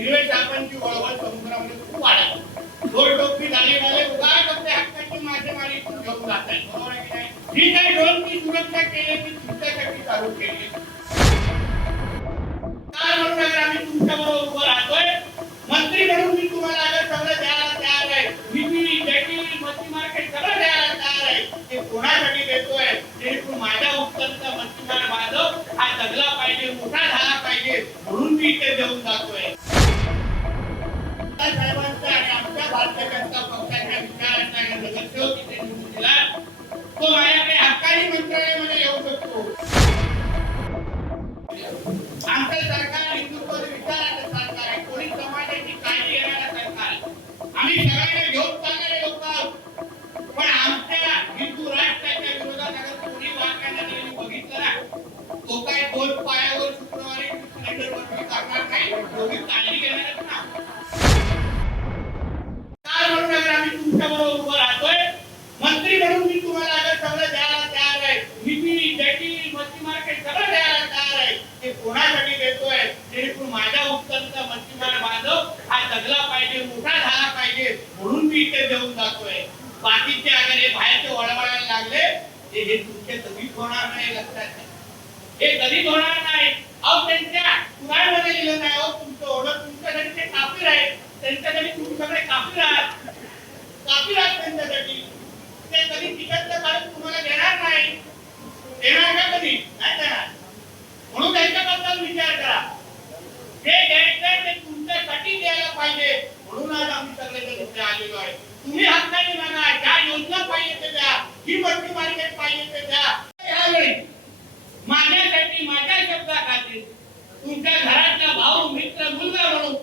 हिरवे सापांची वळवळ समुद्रामध्ये खूप वाढत दोन टोपी झाले उगाच आपल्या हक्काची मासेमारी घेऊन जात आहे, बरोबर आहे की नाही? जी काही ड्रोनची सुरक्षा केली ती तुमच्यासाठी चालू केली. काय म्हणून अगर आम्ही तुमच्याबरोबर उभं राहतोय, मंत्री म्हणून मी तुम्हाला अगर सगळं द्यायला तयार आहे, विक्री जटिल मच्छी मार्केट सगळं द्यायला तयार आहे. ते कोणासाठी देतोय? जेणेकरून माझ्या उत्तरचा मच्छीमार बांधव हा जगला पाहिजे, मोठा झाला पाहिजे, म्हणून मी इथे देऊन जातोय. साहेबांचा आणि आमच्या भारतीय जनता पक्षाच्या विचारांचा नगरसेवक इथे निवडून दिला, तो माझ्याकडे हक्कानी मंत्रालयामध्ये येऊ शकतो. आमचं सरकार हिंदुत्वाचे विचाराचं सरकार आहे, कोणी समाजाची काळजी घेणारं सरकार आहे. आम्ही सगळ्यांना घेऊन चालणारे लोक आहोत, पण आमच्या हिंदू राष्ट्राच्या विरोधात अगर कोणी वाक्याने जरी बघितलं ना, तो काय दोन पायावर शुक्रवारी सिलेंडरवर करणार नाही, एवढी काळजी घेणारच ना. काय म्हणून अगर आम्ही तुमच्याबरोबर उभं राहतोय, मंत्री म्हणून मी तुम्हाला अगर सगळं द्यायला तयार आहे, विक्री जटिल मच्छी मार्केट सगळं द्यायला तयार आहे. ते कोणासाठी देतोय? जेणेकरून माझ्या उत्तरचा मच्छीमार बांधव हा जगला पाहिजे, मोठा झाला पाहिजे, म्हणून मी इथे देऊन जातोय. बाकीचे अगर हे बाहेरचे वळवळायला लागले, हे तुमचे कधीच होणार नाही, लक्षात घ्या. हे कधीच होणार नाही. अहो त्यांच्या पुराणामध्ये लिहिलं नाही, अहो तुमचं ओढत तुमच्यासाठी ते काफीर आहे, त्यांच्यासाठी तुम्ही सगळे काफीर आहात, काफीर आहात त्यांच्यासाठी. ते कधी तिकडचं काढून तुम्हाला देणार नाही, देणार का? कधी नाही देणार. म्हणून त्यांच्याबद्दल विचार करा. जे द्यायचं ते तुमच्यासाठी द्यायला पाहिजे, म्हणून आज आम्ही सगळेजण इथे आलेलो आहे. तुम्ही हक्काने मागा, ज्या योजना पाहिजे ते द्या, जी मच्छी मार्केट पाहिजे ते द्या. यावेळी माझ्यासाठी, माझ्या शब्दाखातीर तुमच्या घरातला भाऊ मित्र मुलगा म्हणून,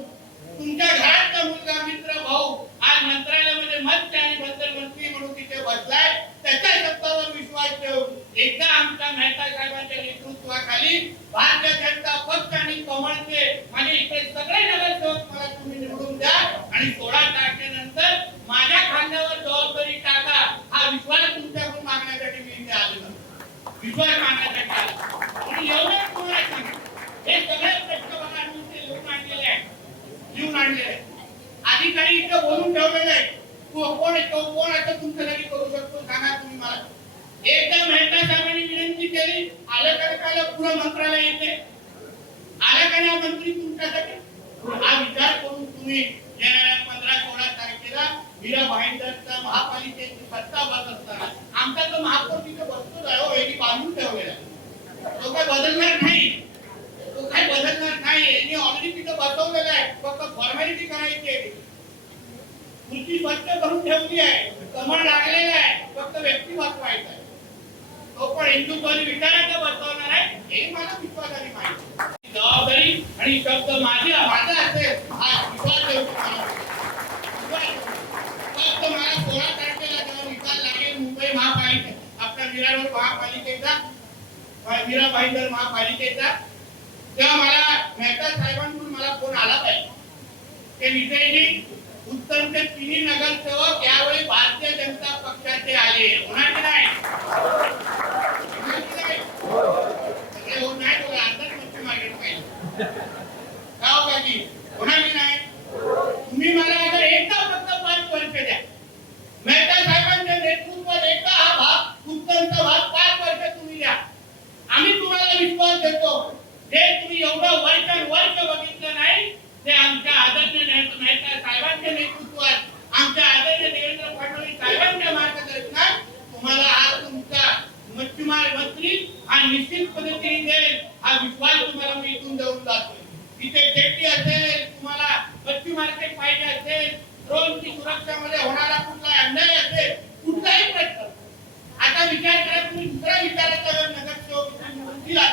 तुमच्या घरातला मुलगा मित्र भाऊ आज मंत्रालयामध्ये मत्स्य आणि बंदर मंत्री म्हणून तिथे बसलाय. त्याच्या शब्दावर विश्वास ठेवून एकदा आमच्या मेहता साहेबांच्या नेतृत्वाखाली भारतीय जनता पक्ष आणि कमळचे माझे इथे सगळे नगरसेवक मला तुम्ही निवडून द्या आणि 16 तारखेनंतर माझ्या खांद्यावर जबाबदारी टाका. हा विश्वास तुमच्याकडून मागण्यासाठी मी इथे आलेलो, विश्वास मागण्यासाठी आलो. आणि एवढंच तुम्हाला सांगतो, हे सगळे प्रश्न बघा मी लिहून आणलेले आहे, लिहून आणलेले आहे. अधिकारी इथे बोलून ठेवलेले आहे. कोण येतो, कोण असं तुमच्यासाठी करू शकतो सांगा तुम्ही मला. एकदा मेहता साहेबांनी विनंती केली, आलं का पुढे मंत्रालय येते, आलं का नाही मंत्री तुमच्यासाठी? हा विचार करून तुम्ही येणाऱ्या 15-16 तारखेला मीरा भाईंदरचा महापालिकेची सत्ता बस असताना आमचा तो महापौर तिथे बसतो जायो, यांनी बांधून ठेवलेला, तो काय बदलणार नाही, तो काय बदलणार नाही. यांनी ऑलरेडी तिथे बसवलेला आहे, फक्त फॉर्मॅलिटी करायची आहे. खुर्ची स्वच्छ करून ठेवली आहे, कमळ लागलेला आहे, फक्त व्यक्ती वाचवायचा आहे. तो पण हिंदुत्वादी विचारांचा बसवणार आहे, हे मला विश्वासाने माहिती. जबाबदारी आणि शब्द माझा असेल, हा विश्वास देऊ तुम्हाला. फक्त मला 16 तारखेला जेव्हा निकाल लागेल मुंबई महापालिका, आपल्या विरार महापालिकेचा, मीरा भाईंदर महापालिकेचा, तेव्हा मला मेहता साहेबांकडून मला फोन आला पाहिजे की विजयजी उत्तरचे तिन्ही नगरसेवक यावेळी भारतीय जनता पक्षाचे आले, होणार की नाही? सगळे होत नाही, तो अर्धच मच्छी मार्केट पाहिजे गाव काजी, होणार की नाही? तुम्ही मला अगर एकदा फक्त 5 वर्ष द्या, मेहता साहेबांच्या नेतृत्वात एकदा हा भाग उत्तरचा भाग 5 वर्ष तुम्ही द्या, आम्ही तुम्हाला विश्वास देतो. जे तुम्ही एवढं वर्ष बघितलं नाही, ते आमच्या आदरणीय मेहता साहेबांच्या नेतृत्वात, आमच्या आदरणीय देवेंद्र फडणवीस साहेबांच्या मार्गदर्शनात तुम्हाला हा तुमचा मच्छीमार मंत्री हा निश्चित पद्धतीने देईल, हा विश्वास तुम्हाला मी इथून देऊन जातोय. इथे जेटी असेल, तुम्हाला मच्छी मार्केट पाहिजे असेल, ड्रोनची सुरक्षामध्ये होणारा कुठला अन्याय असेल, कुठलाही प्रश्न, आता विचार करा तुम्ही दुसरा विचाराचा नगरसेवक दिला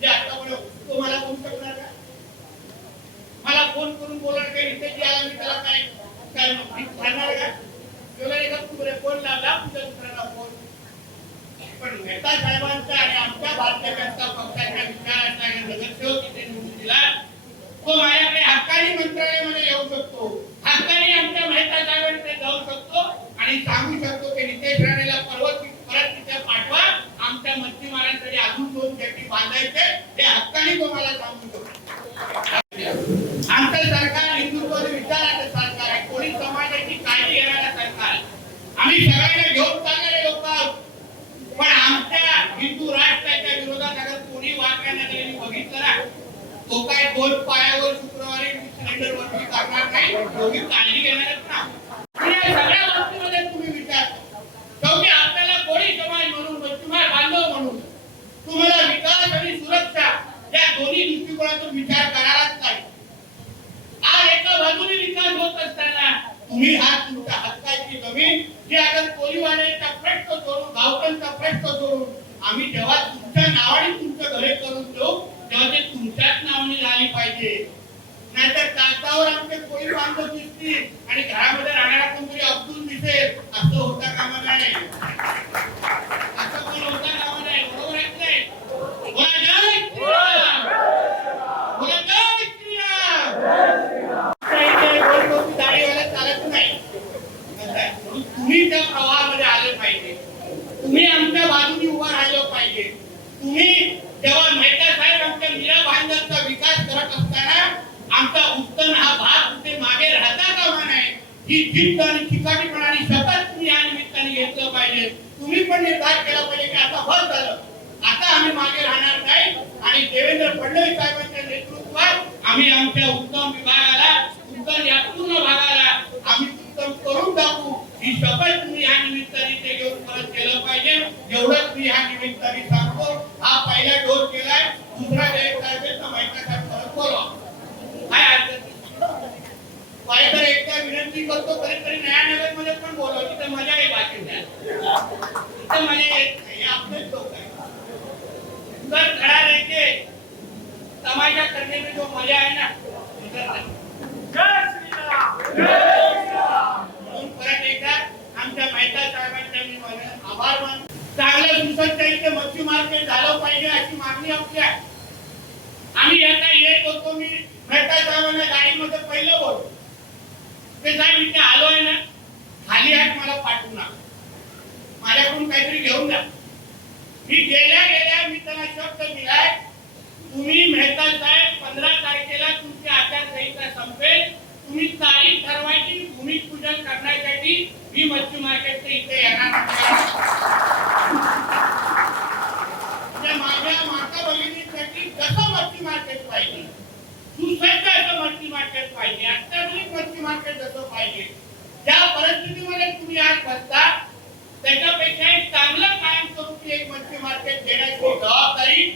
जे आतापर्यंत तो मला बोलू शकणार का? मला फोन करून बोलणार काही इथे आला मी त्याला काय सांगणार का? फोन लावला तुझ्या दुसऱ्याला फोन. पण मेहता साहेबांचा आणि आमच्या भारतीय जनता पक्षाच्या विचारांचा नगरसेवक इथे निवडून दिला, तो माझ्याकडे हक्कानी मंत्रालयामध्ये येऊ शकतो, हक्कानी आमच्या मेहता साहेबांकडे जाऊ शकतो आणि सांगू शकतो की नितेश राणेला परत तिथे पाठवा, आमच्या मच्छीमारांसाठी अजून 2 जेटी बांधायचे, हे हक्कानी तुम्हाला सांगू शकतो. आमचा आमचं सरकार हिंदुत्व विचाराचं सरकार आहे, कोणी समाजाची काळजी घेणारं सरकार. आम्ही सगळ्यांना घेऊन चालणारे लोक आहोत. पण आमच्या हिंदू राष्ट्राच्या विरोधात अगर कोणी वाक्य नाही बघितलं ना, तो काय दोन पायावर शुक्रवारी सिलेंडर वरती करणार नाही, एवढी काळजी घेणारच ना. या सगळ्या बाबतीमध्ये तुम्ही विचार शेवटी आपल्याला कोणी समाज म्हणून मच्छीमार बांधव म्हणून तुम्हाला विकास आणि सुरक्षा या दोन्ही दृष्टिकोनातून विचार करायलाच नाही. आज एका बाजूने विकास होत असताना तुम्ही हा तुमच्या हक्काची जमीन जी अगर कोळीवाड्याचा प्रश्न सोडून गावकऱ्यांचा प्रश्न सोडून आम्ही जेव्हा तुमच्या नावाने तुमचं घरे करून देऊ तेव्हा ते तुमच्याच नावाने झाली पाहिजे. नाहीतर कागदावर आमचे कोळी बांधव दिसतील आणि घरामध्ये राहणारा कोणतरी अब्दुल दिसेल, असं होता कामा नाही. असं पण होता कामा नाही. बरोबर आहे की नाही? बोला जय श्रीराम, बोला जय श्रीराम. दाढीवाला चालत नाही. तुम्ही त्या प्रवाहामध्ये आले पाहिजे, तुम्ही आमच्या बाजूने उभा राहिलं पाहिजे. तुम्ही जेव्हा मेहता साहेब आमच्या मीरा भाईंदरचा विकास करत असताना आमचा उत्तन हा भाग कुठे मागे राहता कामा नये, ही जिद्द आणि चिकाटीपणा आणि शपथ तुम्ही या निमित्ताने घेतलं पाहिजे. तुम्ही पण निर्धार केला पाहिजे की आता बस झालं, आता आम्ही मागे राहणार नाही आणि देवेंद्र फडणवीस साहेबांच्या नेतृत्वात आम्ही आमच्या उत्तम विभागाला, उत्तम या पूर्ण भागाला आम्ही उत्तम करून दाखवू, ही शपथ तुम्ही या निमित्ताने ते घेऊन परत केलं पाहिजे. एवढंच मी या निमित्ताने सांगतो. हा पहिला डोस केलाय, दुसरा देश साहेबांचा माहिती परत बोलवा. काय तर एकदा विनंती करतो, कधीतरी न्यायानगर मध्ये पण बोलवा, तिथे मजा येईल. बाकी मजा येत नाही, आपलेच लोक आहे. तर खडा रहके तमाशा करने में जो मजा है ना, जय श्रीराम, जय श्रीराम. म्हणून परत एकदा आमच्या मेहता साहेबांचे मी आभार मानतो. चांगलं सुसज्ज मच्छी मार्केट झालं पाहिजे अशी मागणी आपली आहे. आम्ही आता येत होतो, मी मेहता साहेबांना गाडीमध्ये पहिलं बोलतो, ते साहेब इथे आलोय ना, खाली हात मला पाठवू नका, माझ्याकडून काहीतरी घेऊन जा. मी गेल्या मी त्यांना शब्द दिलाय, तुम्ही मेहता साहेब 15 तारखेला तुमची आचारसंहिता संपेल, तुम्ही तारीख ठरवायची, भूमिपूजन करण्यासाठी मी मच्छी मार्केटच्या इथे येणार. माझ्या माता भगिनींसाठी जसं मच्छी मार्केट पाहिजे, सुसज्ज असं मच्छी मार्केट पाहिजे, अत्याधुनिक मच्छी मार्केट जसं पाहिजे, ज्या परिस्थितीमध्ये तुम्ही आज बसता त्याच्यापेक्षा चांगलं कायमस्वरूपी एक मच्छी मार्केट देण्याची जबाबदारी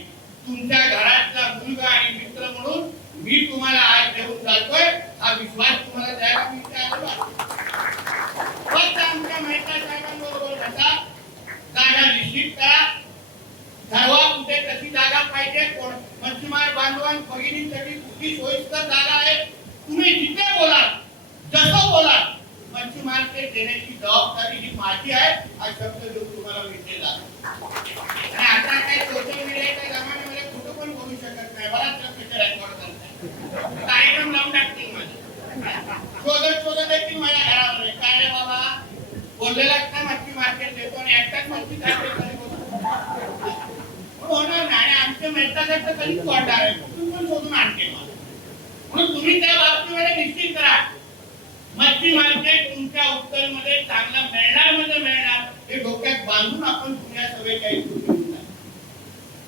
तुमच्या घरातला मुलगा आणि मित्र म्हणून मी तुम्हाला आज देऊन जातोय. हा विश्वास तुम्हाला द्यायला मी इथे आलो आहे. फक्त आमच्या मेहता साहेबांबरोबर बसा, जागा निश्चित करा, ठरवा कुठे कशी जागा पाहिजे, मच्छीमार बांधवां भगिनींसाठी कुठली सोयीस्कर जागा आहे. तुम्ही जिथे बोलाल, जसं बोलाल, मच्छी मार्केट देण्याची जबाबदारी ही माझी आहे. हा शब्द देऊन तुम्हाला मिळते जातो. आणि आता काही सोशल मीडियाच्या जमान्यामध्ये कुठं पण बोलू शकत नाही, बराच लक्ष रेकॉर्ड करतात, कार्यक्रम लावून टाकतील माझे, शोधत येतील माझ्या घरामध्ये. काय रे बाबा बोललेला का मच्छी मार्केट देतो आणि एकटाच मच्छी मार्केट होणार नाही. आमच्या मेहताचं कधीच वाढणार आहे, तुम्ही पण शोधून आणते. म्हणून तुम्ही त्या बाबतीमध्ये निश्चित करा, मच्छी मार्केट तुमच्या उत्तरमध्ये चांगलं मिळणार म्हणजे मिळणार, हे डोक्यात बांधून आपण पुण्या सभेच्या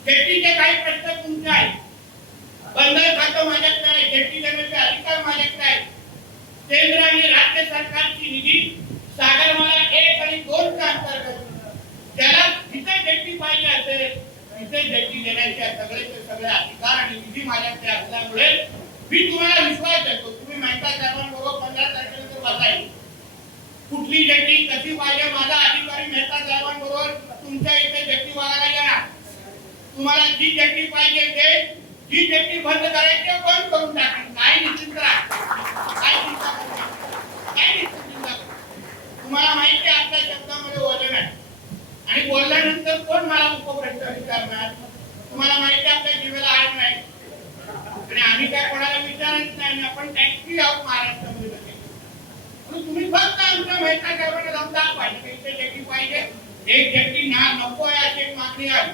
शेतीचे काही प्रश्न तुमचे आहेत, बंदर खातं माझ्याकडे आहे, शेती देण्याचे अधिकार माझ्याकडे आहे. केंद्र आणि राज्य सरकारची निधी सागरमाला 1 आणि 2 च्या अंतर्गत ज्याला जिथे शेती पाहिजे असेल तिथे शेती देण्याचे सगळे अधिकार आणि निधी माझ्याकडे असल्यामुळे मी तुम्हाला विश्वास देतो. तुम्ही मेहता साहेबांबरोबर 15 तारखेनंतर बसायचं, कुठली शेती कशी पाहिजे, माझा अधिकारी मेहता साहेबांबरोबर तुमच्या इथे शेती बघायला येणार. तुम्हाला जी शेती पाहिजे ते, जी शेती बंद करायची बंद करून टाकेल. काय निश्चित करा, काय चिंता करा, काय निश्चित करा. तुम्हाला माहिती आहे आपल्या शब्दामध्ये वजन आहे आणि बोलल्यानंतर कोण मला उपप्रश्न विचारणार. तुम्हाला माहिती आहे आपल्या जीवेला आठ नाही आणि आम्ही काय कोणाला विचारत नाही. आपण टॅक्सी आहोत महाराष्ट्रामध्ये. तुम्ही फक्त आमच्या मेहता साहेबांना जाऊन दाखवायचं इथे शेती पाहिजे, एक शेती ना नको आहे अशी एक मागणी आहे.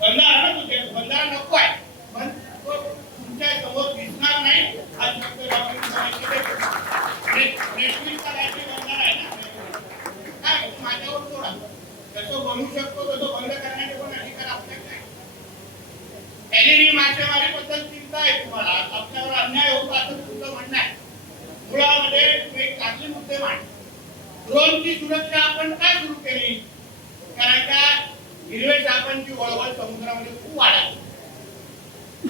बंधारा नको आहे, पण तुमच्या समोर दिसणार नाही. मुद्दे मांडले. ड्रोनची सुरक्षा आपण का सुरू केली? कारण का हिरवे सापांची वळवळ समुद्रामध्ये खूप वाढली.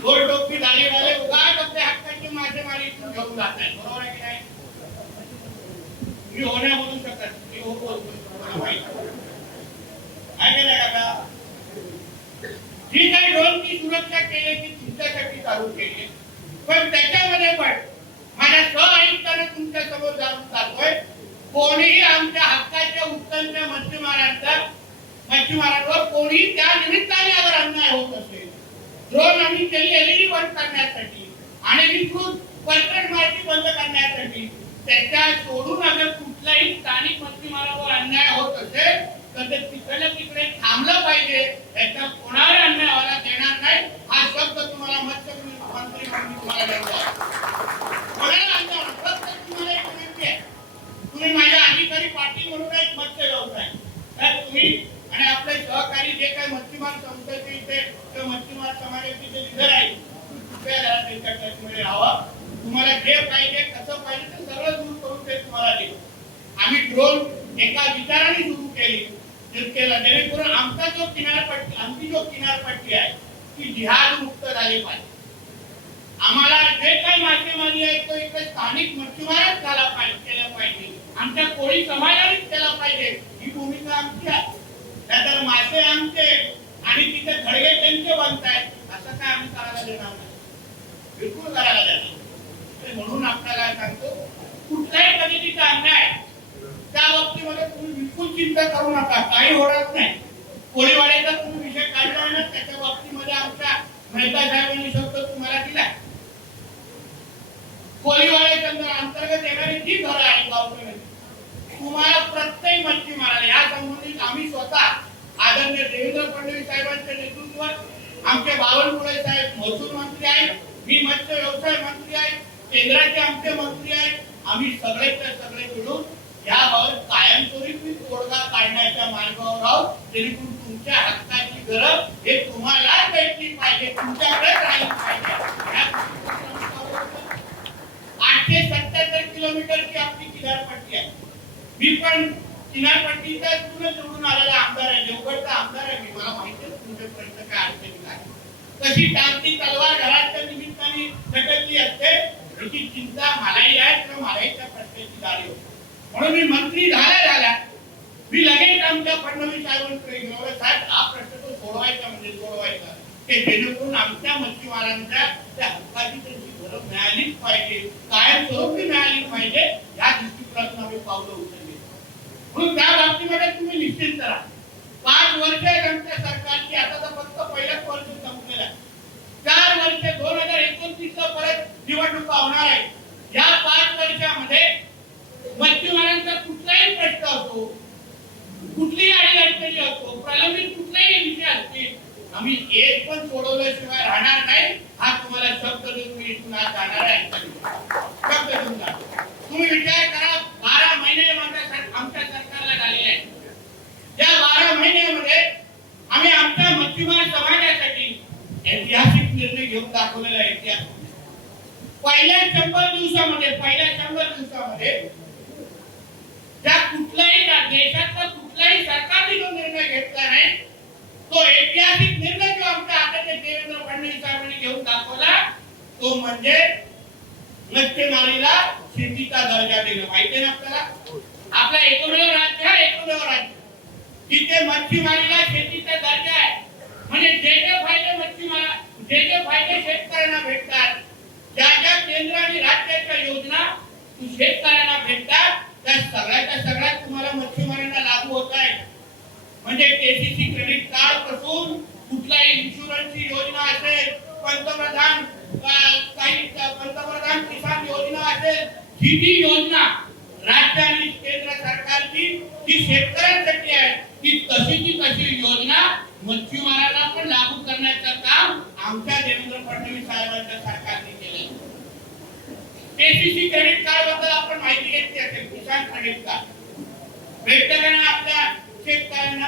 गोरडोकी दाढीवाले उगाच आपल्या हक्काची मासेमारी घेऊन जात आहेत. बरोबर आहे की नाही? मी हो नाही बोलू शकत, मी हो बोलतो. आहे की नाही काका? ठीक आहे, ड्रोनची सुरक्षा केली ती तुमच्यासाठी चालू केली, पण त्याच्यामध्ये पण माझ्या सह आयुक्तांना तुमच्या समोर जाऊन सांगतोय, कोणीही आमच्या हक्काच्या उत्तरच्या मच्छीमारांवर कोणीही त्या निमित्ताने अगर अन्याय होत असेल, ड्रोन आम्ही केली एलईडी बंद करण्यासाठी आणि विकृत पर्यटन माहिती बंद करण्यासाठी, त्याच्या सोडून अगर कुठल्याही स्थानिक मच्छीमारांवर अन्याय होत असेल तर ते तिकडे थांबलं पाहिजे. त्याचा कोणावर अन्याय व्हायला देणार नाही, हा शब्द तुम्हाला मत्स्य मंत्री म्हणून तुम्हाला द्यायचा आहे. कोणाला अन्याय फक्त तुम्हाला एक विनंती आहे, तुम्ही माझ्या अधिकारी पाटील म्हणून एक मत्स्य व्यवसाय तर तुम्ही आणि आपले सहकारी जे काही मच्छीमार संस्थेचे इथे मच्छीमार समाजाचे जे लिडर आहे, त्यांच्या टचमध्ये राहावा. तुम्हाला जे पाहिजे कसं पाहिजे ते सगळं दूर करून ते तुम्हाला देऊ. आम्ही ड्रोन एका विचाराने सुरू केली जेणेकरून आमची जो किनारपट्टी आहे ती जिहाद मुक्त झाली पाहिजे. आम्हाला जे काही मासेमारी आहे तो इथे स्थानिक मच्छीमारच केला पाहिजे, आमच्या कोळी समाजानेच केला पाहिजे, ही भूमिका आमची आहे. त्यातर मासे आमचे आणि तिथे खडगे त्यांचे बनतायत असं काय आम्ही करायला देणार नाही, बिलकुल करायला देणार. म्हणून आपल्याला सांगतो, कुठल्याही पद्धतीचा अन्याय त्या बाबतीमध्ये तुम्ही बिलकुल चिंता करू नका, काही होणार नाही. कोळीवाड्याचा तुम्ही विषय काढला ना, त्याच्या बाबतीमध्ये आमच्या मेहता साहेबांनी शब्द तुम्हाला दिला. कोळीवाड्याच्या अंतर्गत येणारी जी घरं आहेत गावमध्ये, तुम्हाला प्रत्येक मच्छीमाराला या संबंधित आम्ही स्वतः आदरणीय देवेंद्र फडणवीस साहेबांच्या नेतृत्वात आमचे बावनकुळे साहेब महसूल मंत्री आहेत, मी मत्स्य व्यवसाय मंत्री आहे, केंद्राचे आमचे मंत्री आहेत, आम्ही सगळेच्या सगळे मिळून याबाबत कायमस्वरूपी तोडगा काढण्याच्या मार्गावर आहोत. जेणेकरून तुमच्या हक्काची गरज हे तुम्हालाच भेटली पाहिजे, तुमच्याकडेच राहिली पाहिजे. 877 किलोमीटरची आपली किनारपट्टी आहे. मी पण किनारपट्टीचा जोडून आलेला आमदार आहे, देवगडचा आमदार आहे. मी मला माहिती आहे तुमचे प्रश्न काय अडचणी काय. कशी टाकती तलवार घराच्या निमित्ताने ढकलली असते, याची चिंता मलाही आहे किंवा मलाही त्या प्रश्नाची जाणीव होती. म्हणून मी मंत्री झाल्या मी लगेच आमच्या फडणवीस साहेबांकडे गेलो, साहेब हा प्रश्न तो सोडवायचा ते जेणेकरून आमच्या मच्छीमारांच्या त्या हक्काची त्यांची घरं मिळालीच पाहिजे, कायमस्वरूपी मिळाली पाहिजे, या दृष्टिकोनातून आम्ही पावलं उचलली. म्हणून त्या बाबतीमध्ये तुम्ही निश्चित करा. 5 वर्ष आमच्या सरकारची, आता तर फक्त पहिल्याच वर्ष संपलेलं आहे. 4 वर्ष 2029 परत निवडणुका होणार आहे. या 5 वर्षामध्ये मच्छीमारांचा कुठलाही प्रश्न असो, कुठलीही अडचणी असो, प्रलंबित कुठलाही विषय असतील, आम्ही एक पण सोडवल्याशिवाय राहणार नाही. हा तुम्हाला शब्द देऊन मी इथून आज जाणार आहे. शब्द देऊन जातो. तुम्ही विचार करा, 12 महिने आमच्या सरकारला झालेले आहेत. या 12 महिन्यामध्ये आम्ही आमच्या मच्छीमार समाजासाठी ऐतिहासिक निर्णय घेऊन दाखवलेला आहे. इतिहास पहिल्या 100 दिवसामध्ये त्या कुठल्याही देशातला कुठलाही सरकारने जो निर्णय घेतला नाही, तो ऐतिहासिक निर्णय जो आमच्या आदरणीय देवेंद्र फडणवीस साहेबांनी घेऊन दाखवला, तो म्हणजे मच्छीमारीला शेतीचा दर्जा देणं. माहिती आहे ना आपल्याला, आपला एकमेव राज्य आहे, एकमेव राज्य जिथे मच्छीमारीला शेतीचा दर्जा आहे. म्हणजे जे फायदे शेतकऱ्यांना भेटतात, ज्या केंद्र आणि राज्याच्या योजना शेतकऱ्यांना भेटतात, त्या सगळ्यात तुम्हाला मच्छीमारांना लागू होत आहे. म्हणजे केसीसी क्रेडिट कार्ड पासून कुठलाही इन्शुरन्सची योजना असेल, पंतप्रधान किसान योजना असेल, जी योजना राज्य आणि केंद्र सरकारची ती शेतकऱ्यांसाठी आहे, ती तशी योजना मच्छीमारांना पण लागू करण्याचं काम आमच्या देवेंद्र फडणवीस साहेबांच्या सरकारने केलं. केसीसी क्रेडिट कार्ड बद्दल आपण माहिती घेतली असेल. किसान क्रेडिट कार्ड भेटतं ना आपल्या शेतकऱ्यांना.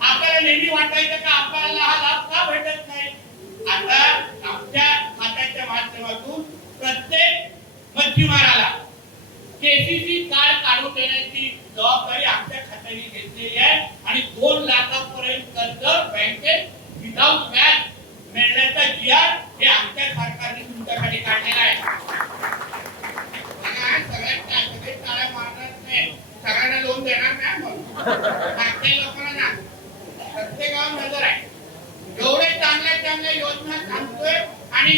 आपल्याला नेहमी वाटायचं का आपल्याला हा लाभ का भेटत नाही. आता आमच्या खात्याच्या माध्यमातून प्रत्येक मच्छीमाराला केसीसी कार्ड काढून देण्याची जबाबदारी आमच्या खात्याने घेतलेली आहे आणि 2 लाखापर्यंत कर्ज बँकेत विदाउट व्याज मिळण्याचा जीआर हे आमच्या सरकारने तुमच्याकडे काढलेला आहे. सगळ्यांना टाळ्या मारणार नाही, सगळ्यांना लोन देणार नाही. मग काही लोकांना ना प्रत्येकावर नजर आहे. एवढे चांगल्या चांगल्या योजना सांगतोय आणि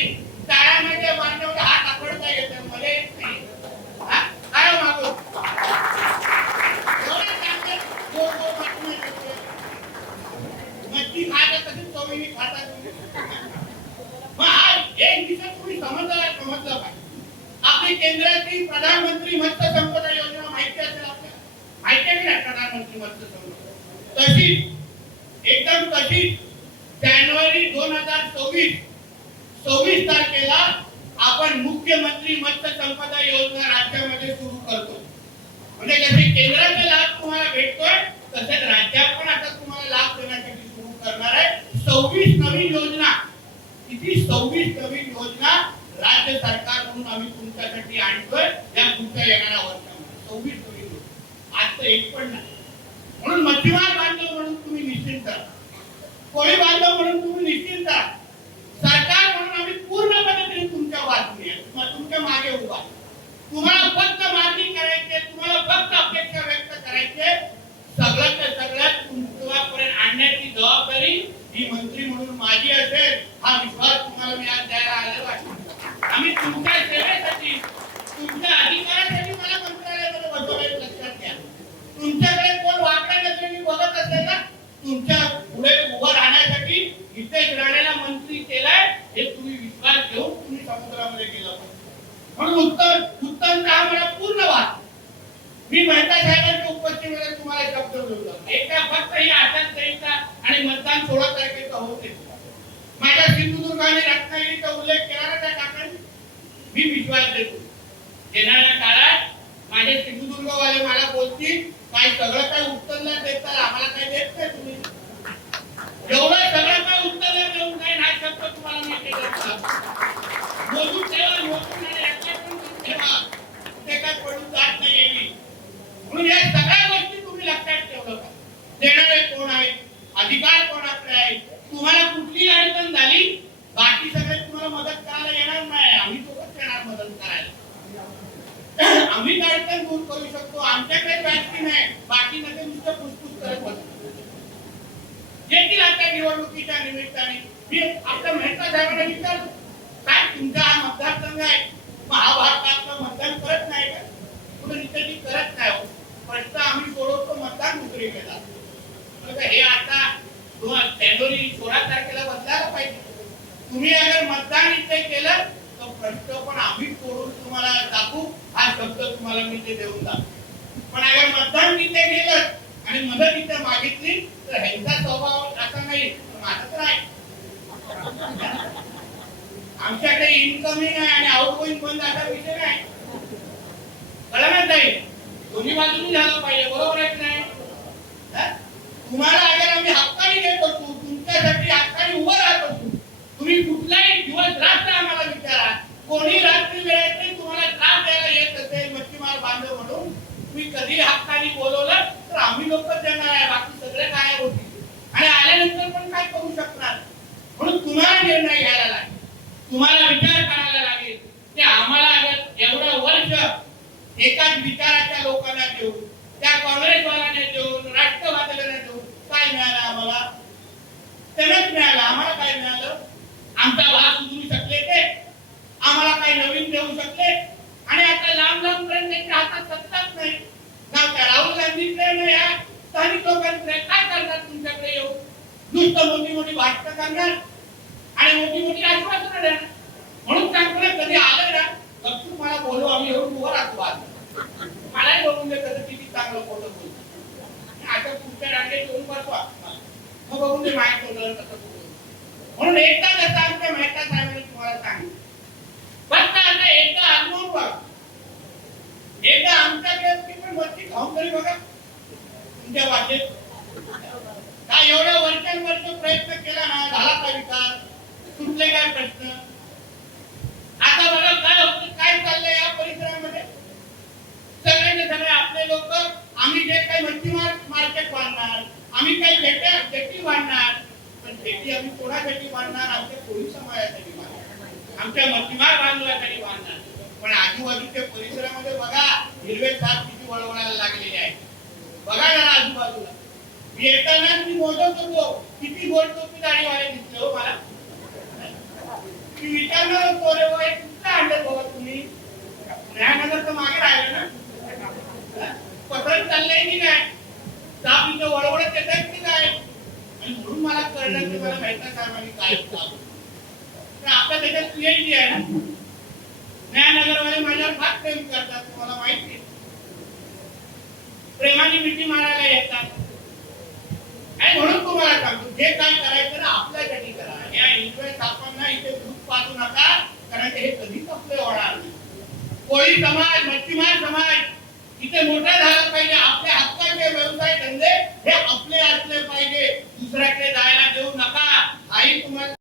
टाळ्यामध्ये मारण्यावर हात आकडता येतो मध्ये काय मागू मच्छी खाता तशीच चवीने खाता तुम्ही. मग हा एक विषय तुम्ही समजलं पाहिजे. आपली केंद्राची प्रधानमंत्री मत्स्य संपदा योजना माहिती असेल आपल्याला, माहिती आहे ना प्रधानमंत्री मत्स्य संपदा, तशी एकदम तशी जानेवारी 2024 तारखेला आपण मुख्यमंत्री मत्स्य संपदा योजना राज्यामध्ये सुरू करतो. म्हणजे जसे केंद्राचा लाभ तुम्हाला भेटतोय तसेच राज्यात पण आता तुम्हाला लाभ देण्यासाठी सुरू करणार आहे. 26 नवीन योजना, किती 26 नवीन योजना राज्य सरकार म्हणून आम्ही तुमच्यासाठी आणतोय या पुढच्या येणाऱ्या वर्षामध्ये. 26 नवीन योजना, आज तर एक पण नाही. म्हणून मच्छीमार बांधव म्हणून तुम्ही निश्चिंत राहा, कोळी बांधव म्हणून तुम्ही निश्चिंत राहा. सरकार म्हणून आम्ही पूर्ण पद्धतीने तुमच्या बाजूने आहे, तुमच्या मागे उभा. तुम्हाला फक्त मागणी करायची, तुम्हाला फक्त अपेक्षा व्यक्त करायची, सगळ्यात सगळ्यात तुमच्यापर्यंत आणण्याची जबाबदारी ही मंत्री म्हणून माझी असेल. हा विश्वास तुम्हाला मी आज द्यायला आलेलो आहे. आम्ही तुमच्या सेवेसाठी, तुमच्या अधिकारासाठी मला मंत्रालयामध्ये बसवले. लक्षात घ्या, तुमच्याकडे कोण वाकड्या नजरेने बघत असेल ना, तुमच्या पुढे उभं राहण्यासाठी इथेच राहण्याला मंत्री केलाय हे तुम्ही विश्वास घेऊन तुम्ही समुद्रामध्ये गेला. म्हणून उत्तम मला पूर्ण वाट. मी मेहता साहेबांच्या उपस्थितीमध्ये तुम्हाला शब्द बोललो. एका फक्त ही आचारसंहिता आणि मतदान 16 तारखेचं होते. माझ्या सिंधुदुर्ग आणि रत्नागिरीचा उल्लेख केला ना त्या काकांनी, मी विश्वास देतो येणाऱ्या काळात माझे सिंधुदुर्गवाले मला बोलतील काय सगळं काय उत्तरला देतात, आम्हाला काय देत नाही तुम्ही. एवढं सगळं काय उत्तरला देऊन काय नाही शब्द तुम्हाला मी मोजून ठेवा, मोजून आणि ठेवा, ते काय पडून जात नाही. म्हणून या सगळ्या गोष्टी तुम्ही लक्षात ठेवलं पाहिजे. देणारे कोण आहे, अधिकार कोणाकडे आहे. तुम्हाला कुठली अडचण झाली बाकी सगळे तुम्हाला मदत करायला येणार नाही, आम्ही सोबत येणार मदत करायला. आम्ही अडचण दूर करू शकतो, आमच्याकडे वॅक्सिन आहे, बाकी नका नुसतं फुसफुस करत बसतो. येतील आता निवडणुकीच्या निमित्ताने. मी आपल्या मेहता साहेबांना विचारतो काय तुमचा हा मतदारसंघ आहे, महाभारतातलं मतदान करत नाही का? कुठे इथे करत नाही. प्रश्न आम्ही सोडवतो, मतदान दुसरी केला. हे आता जानेवारी 16 तारखेला बदलायला पाहिजे. तुम्ही अगर मतदान इथे केलं तर प्रश्न पण आम्ही सोडून तुम्हाला दाखवू, हा शब्द तुम्हाला मी ते देऊन दाखवू. पण अगर मतदान तिथे गेलं आणि मदत इथे मागितली तर ह्यांचा स्वभाव असा नाही, माझा तर आहे. आमच्याकडे इनकमिंग आहे आणि आउटगोईंग बंद असा विषय नाही. कळलं नाही, दोन्ही बाजूनी झालं पाहिजे, बरोबर आहे की नाही? तुम्हाला अगर आम्ही हक्काने देत असू, तुमच्यासाठी हक्काने उभं राहत असू, तुम्ही कुठलाही दिवस रात्र आम्हाला विचारा, कोणी रात्री वेळेत तुम्हाला त्रास द्यायला येत असेल मच्छीमार बांधव म्हणून, तुम्ही कधी हक्काने बोलवलं तर आम्ही लोक देणार आहे, बाकी सगळे काय होतील आणि आल्यानंतर पण काय करू शकणार. म्हणून तुम्हाला निर्णय घ्यायला लागेल, तुम्हाला विचार करायला लागेल. ते आम्हाला अगर एवढं वर्ष एकाच विचाराच्या लोकांना देऊन, त्या काँग्रेसवाल्यांना देऊन, राष्ट्रवादीला देऊन काय मिळालं आम्हाला? त्यांनाच मिळालं. आम्हाला काय मिळालं? आमचा भाग सुधरू शकले ते, आम्हाला काही नवीन देऊ शकले आणि आता लांब लांब पर्यंत त्यांच्या हातात सत्ताच नाही. ना त्या राहुल गांधीकडे ना या स्थानिक लोकांकडे. काय करणार तुमच्याकडे येऊ? नुसतं मोठी मोठी भाषणं करणार आणि मोठी मोठी आश्वासनं देणार. म्हणून सांगतो कधी आलं ना तर तू मला बोलू, आम्ही येऊन उभं राहतो. आज मलाही बोलून दे कसं किती चांगलं खोटं बोलतो. आता तुमच्या रांगेत येऊन बसवा, मग बघून ते माहीत होतं कसं बोलतो. म्हणून एकदा जसं आमच्या मेहता साहेबांनी तुम्हाला सांगितलं, फक्त आता एकदा अनुभव बघा, एकदा आमच्याकडे पण मच्छी खाऊन तरी बघा तुमच्या भाषेत. काय एवढ्या वर्षांवर्ष प्रयत्न केला ना, झाला का विकास? कुठले काय प्रश्न? आता बघा काय होतं, काय चाललंय या परिसरामध्ये. सगळे आपले लोक शेती आम्ही कोणासाठी बांधणार? आमच्या कोळी समाजासाठी बांधणार, आमच्या मच्छीमार बांधवासाठी बांधणार. पण आजूबाजूच्या परिसरामध्ये बघा हिरवे साप किती वळवळायला लागलेले आहेत. बघा जरा आजूबाजूला. येताना मी मोजत होतो किती गोल टोपी दाढीवाले दिसले हो मला. मी विचारणार होतो रे बाई कुठला आणलं बाबा तुम्ही? न्यायनगरचं मागे राहिलं ना, पसरत चाललंय की काय? साप इथं वळवळत येत आहेत की काय? आणि म्हणून मला कळलं की मला माहिती साहेबांनी काय साप पण आपल्या त्याच्यात पीएचडी आहे ना. न्यायनगरवाले माझ्यावर फार प्रेम करतात, तुम्हाला माहिती आहे. प्रेमाने मिठी मारायला येतात. आणि म्हणून तुम्हाला सांगतो जे काय करायचं ना आपल्यासाठी करा. या हिरव्या सापांना इथे भूत पाडू नका, कारण हे कधीच आपले होणार नाही. कोळी समाज, मच्छीमार समाज इथे मोठा झाला पाहिजे. आपल्या हक्काचे व्यवसाय धंदे हे आपले असले पाहिजे, दुसऱ्याकडे जायला देऊ नका. आई तुम्हाला